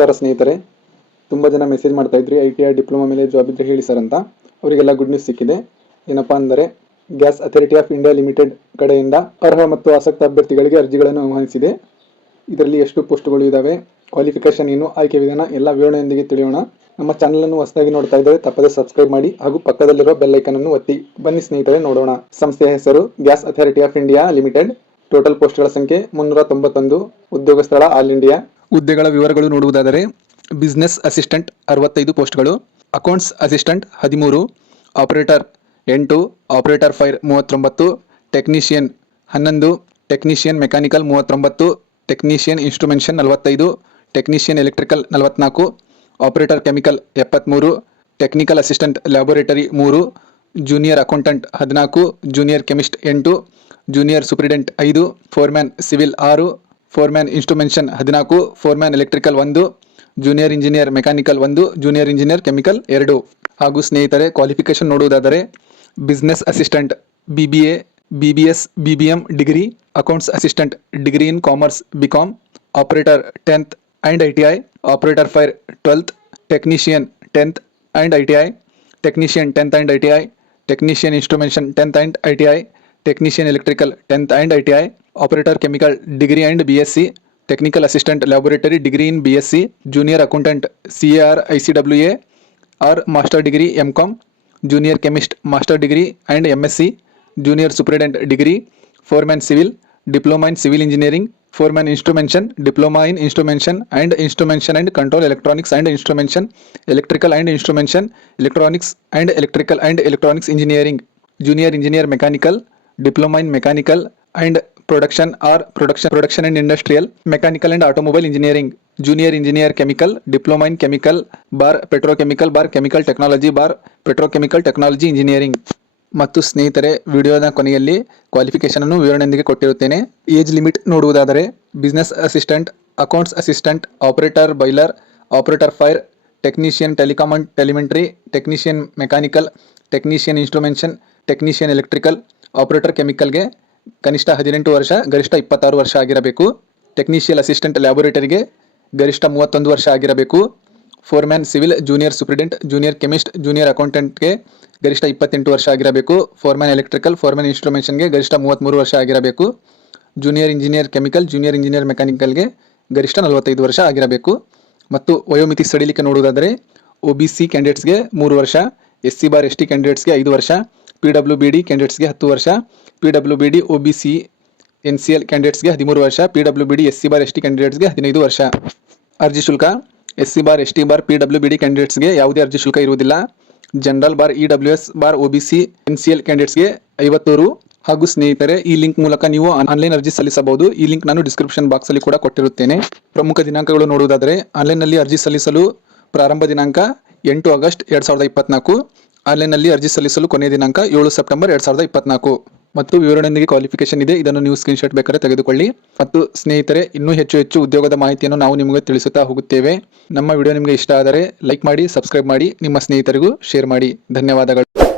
ನಮಸ್ಕಾರ ಸ್ನೇಹಿತರೆ ತುಂಬ ಜನ ಮೆಸೇಜ್ ಮಾಡ್ತಾ ಇದ್ರಿ ಐ ಟಿ ಐ ಡಿಪ್ಲೊಮಾ ಮೇಲೆ ಜಾಬ್ ಇದ್ರೆ ಹೇಳಿ ಸರ್ ಅಂತ ಅವರಿಗೆಲ್ಲ ಗುಡ್ ನ್ಯೂಸ್ ಸಿಕ್ಕಿದೆ ಏನಪ್ಪಾ ಅಂದರೆ gas authority of India limited ಕಡೆಯಿಂದ ಅರ್ಹ ಮತ್ತು ಆಸಕ್ತ ಅಭ್ಯರ್ಥಿಗಳಿಗೆ ಅರ್ಜಿಗಳನ್ನು ಆಹ್ವಾನಿಸಿದೆ ಇದರಲ್ಲಿ ಎಷ್ಟು ಪೋಸ್ಟ್ಗಳು ಇದ್ದಾವೆ ಕ್ವಾಲಿಫಿಕೇಷನ್ ಏನು ಆಯ್ಕೆ ವಿಧಾನ ಎಲ್ಲ ವಿವರಣೆಯೊಂದಿಗೆ ತಿಳಿಯೋಣ ನಮ್ಮ ಅನ್ನು ಹೊಸದಾಗಿ ನೋಡ್ತಾ ಇದ್ದರೆ ತಪ್ಪದೆ ಸಬ್ಸ್ಕ್ರೈಬ್ ಮಾಡಿ ಹಾಗೂ ಪಕ್ಕದಲ್ಲಿರುವ ಪಕ್ಕದಲ್ಲಿರೋ ಅನ್ನು ಒತ್ತಿ ಬನ್ನಿ ಸ್ನೇಹಿತರೆ ನೋಡೋಣ ಸಂಸ್ಥೆಯ ಹೆಸರು gas authority of India limited total ಪೋಸ್ಟ್ಗಳ ಸಂಖ್ಯೆ ಮುನ್ನೂರ ತೊಂಬತ್ತೊಂದು ಉದ್ಯೋಗ ಸ್ಥಳ ಆಲ್ ಇಂಡಿಯಾ ಹುದ್ದೆಗಳ ವಿವರಗಳು ನೋಡುವುದಾದರೆ ಬಿಸ್ನೆಸ್ ಅಸಿಸ್ಟೆಂಟ್ ಅರವತ್ತೈದು ಪೋಸ್ಟ್ಗಳು ಅಕೌಂಟ್ಸ್ ಅಸಿಸ್ಟೆಂಟ್ ಹದಿಮೂರು ಆಪರೇಟರ್ ಎಂಟು ಆಪರೇಟರ್ ಫೈರ್ ಮೂವತ್ತೊಂಬತ್ತು ಟೆಕ್ನಿಷಿಯನ್ ಹನ್ನೊಂದು ಟೆಕ್ನಿಷಿಯನ್ ಮೆಕ್ಯಾನಿಕಲ್ ಮೂವತ್ತೊಂಬತ್ತು ಟೆಕ್ನಿಷಿಯನ್ ಇನ್ಸ್ಟ್ರುಮೆನ್ಷನ್ ನಲವತ್ತೈದು ಟೆಕ್ನಿಷಿಯನ್ ಎಲೆಕ್ಟ್ರಿಕಲ್ ನಲವತ್ನಾಲ್ಕು ಆಪರೇಟರ್ ಕೆಮಿಕಲ್ ಎಪ್ಪತ್ತ್ಮೂರು ಟೆಕ್ನಿಕಲ್ ಅಸಿಸ್ಟೆಂಟ್ ಲ್ಯಾಬೊರೇಟರಿ ಮೂರು ಜೂನಿಯರ್ ಅಕೌಂಟೆಂಟ್ ಹದಿನಾಲ್ಕು ಜೂನಿಯರ್ ಕೆಮಿಸ್ಟ್ ಎಂಟು ಜೂನಿಯರ್ ಸೂಪ್ರಿಡೆಂಟ್ ಐದು ಫೋರ್ಮ್ಯಾನ್ ಸಿವಿಲ್ ಆರು ಫೋರ್ ಫೋರ್ಮ್ಯಾನ್ ಇನ್ಸ್ಟ್ರುಮೆನ್ಷನ್ ಹದಿನಾಲ್ಕು ಫೋರ್ಮ್ಯಾನ್ ಎಲೆಕ್ಟ್ರಿಕಲ್ ಒಂದು ಜೂನಿಯರ್ ಇಂಜಿನಿಯರ್ ಮೆಕ್ಯಾನಿಕಲ್ ಒಂದು ಜೂನಿಯರ್ ಇಂಜಿನಿಯರ್ ಕೆಮಿಕಲ್ ಎರಡು ಹಾಗೂ ಸ್ನೇಹಿತರೆ ಕ್ವಾಲಿಫಿಕೇಷನ್ ನೋಡುವುದಾದರೆ business assistant B B A B B S B B M degree accounts assistant degree in commerce B com operator tenth and I T I operator fire twelfth technician tenth and I T I technician tenth and I T I technician instrumentation tenth and I T I technician electrical tenth and I T I Operator Chemical degree and BSc, Technical Assistant Laboratory degree in BSc, Junior Accountant CAR ICWA or Master degree MCOM, Junior Chemist Master degree and MSc, Junior Superintendent degree, Foreman Civil, Diploma in Civil Engineering, Foreman Instrumentation, Diploma in Instrumentation and Instrumentation and Control Electronics and Instrumentation, Electrical and Instrumentation, Electronics and Electrical and Electronics Engineering, Junior Engineer Mechanical, Diploma in Mechanical and production or production production and industrial mechanical and automobile engineering junior engineer chemical diploma in chemical bar petrochemical bar chemical technology bar petrochemical technology engineering ಮತ್ತು ಸ್ನೇಹಿತರೆ ವಿಡಿಯೋದ ಕೊನೆಯಲ್ಲಿ qualification ಅನ್ನು ವಿವರಣೆಯೊಂದಿಗೆ ಕೊಟ್ಟಿರುತ್ತೇನೆ age limit ನೋಡುವುದಾದರೆ business assistant accounts assistant operator boiler operator fire technician telecom and telemetry technician mechanical technician instrumentation technician electrical operator ಕೆಮಿಕಲ್ಗೆ ಕನಿಷ್ಠ ಹದಿನೆಂಟು ವರ್ಷ ಗರಿಷ್ಠ ಇಪ್ಪತ್ತಾರು ವರ್ಷ ಆಗಿರಬೇಕು ಟೆಕ್ನಿಷಿಯಲ್ ಅಸಿಸ್ಟೆಂಟ್ ಲ್ಯಾಬೊರೇಟರಿಗೆ ಗರಿಷ್ಠ ಮೂವತ್ತೊಂದು ವರ್ಷ ಆಗಿರಬೇಕು man civil junior superintendent junior chemist junior ಅಕೌಂಟೆಂಟ್ಗೆ ಗರಿಷ್ಠ ಇಪ್ಪತ್ತೆಂಟು ವರ್ಷ ಆಗಿರಬೇಕು ಮ್ಯಾನ್ ಎಲೆಕ್ಟ್ರಿಕಲ್ ಮ್ಯಾನ್ ಇನ್ಸ್ಟ್ರೂಮೆಂಟ್ಸ್ಗೆ ಗರಿಷ್ಠ ಮೂವತ್ತ್ಮೂರು ವರ್ಷ ಆಗಿರಬೇಕು junior engineer chemical junior engineer ಮೆಕ್ಯಾನಿಕಲ್ಗೆ ಗರಿಷ್ಠ ನಲವತ್ತೈದು ವರ್ಷ ಆಗಿರಬೇಕು ಮತ್ತು ವಯೋಮಿತಿ ಸಡಿಲಿಕೆ ನೋಡುವುದಾದರೆ ಒ ಬಿ ಸಿ ಕ್ಯಾಂಡಿಡೇಟ್ಸ್ಗೆ ಮೂರು ವರ್ಷ S C bar S T ಕ್ಯಾಂಡಿಡೇಟ್ಸ್ಗೆ ಐದು ವರ್ಷ ಪಿ ಡಬ್ಲ್ಯೂ ಬಿ ಡಿ ಕ್ಯಾಂಡಿಡೇಟ್ಸ್ಗೆ ಹತ್ತು ವರ್ಷ P W B D O B C N C L ಕ್ಯಾಂಡಿಡೇಟ್ಸ್ಗೆ ಹದಿಮೂರು ವರ್ಷ P W B D S C bar S T ಕ್ಯಾಂಡಿಡೇಟ್ಸ್ಗೆ ಹದಿನೈದು ವರ್ಷ ಅರ್ಜಿ ಶುಲ್ಕ S C bar S T bar P W B D ಕ್ಯಾಂಡಿಡೇಟ್ಸ್ಗೆ ಯಾವುದೇ ಅರ್ಜಿ ಶುಲ್ಕ ಇರುವುದಿಲ್ಲ general bar E W S bar O B C N C L ಕ್ಯಾಂಡಿಡೇಟ್ಸ್ಗೆ ಐವತ್ತೂರು ಹಾಗೂ ಸ್ನೇಹಿತರೆ ಈ ಲಿಂಕ್ ಮೂಲಕ ನೀವು ಆನ್ಲೈನ್ ಅರ್ಜಿ ಸಲ್ಲಿಸಬಹುದು ಈ ಲಿಂಕ್ ನಾನು ಡಿಸ್ಕ್ರಿಪ್ಷನ್ ಬಾಕ್ಸಲ್ಲಿ ಕೂಡ ಕೊಟ್ಟಿರುತ್ತೇನೆ ಪ್ರಮುಖ ದಿನಾಂಕಗಳು ನೋಡುವುದಾದರೆ ಆನ್ಲೈನ್ನಲ್ಲಿ ಅರ್ಜಿ ಸಲ್ಲಿಸಲು ಪ್ರಾರಂಭ ದಿನಾಂಕ ಎಂಟು ಆಗಸ್ಟ್ ಎರಡು ಸಾವಿರದ ಇಪ್ಪತ್ನಾಲ್ಕು ಆನ್ಲೈನ್ನಲ್ಲಿ ಅರ್ಜಿ ಸಲ್ಲಿಸಲು ಕೊನೆಯ ದಿನಾಂಕ ಏಳು ಸೆಪ್ಟೆಂಬರ್ ಎರಡು ಸಾವಿರದ ಇಪ್ಪತ್ನಾಲ್ಕು ಮತ್ತು ವಿವರಣೆಯೊಂದಿಗೆ ಕ್ವಾಲಿಫಿಕೇಷನ್ ಇದೆ ಇದನ್ನು ನೀವು ಸ್ಕ್ರೀನ್ಶಾಟ್ ಬೇಕಾದ್ರೆ ತೆಗೆದುಕೊಳ್ಳಿ ಮತ್ತು ಸ್ನೇಹಿತರೆ ಇನ್ನೂ ಹೆಚ್ಚು ಹೆಚ್ಚು ಉದ್ಯೋಗದ ಮಾಹಿತಿಯನ್ನು ನಾವು ನಿಮಗೆ ತಿಳಿಸುತ್ತಾ ಹೋಗುತ್ತೇವೆ ನಮ್ಮ ವಿಡಿಯೋ ನಿಮಗೆ ಇಷ್ಟ ಆದರೆ ಲೈಕ್ ಮಾಡಿ ಸಬ್ಸ್ಕ್ರೈಬ್ ಮಾಡಿ ನಿಮ್ಮ ಸ್ನೇಹಿತರಿಗೂ ಶೇರ್ ಮಾಡಿ ಧನ್ಯವಾದಗಳು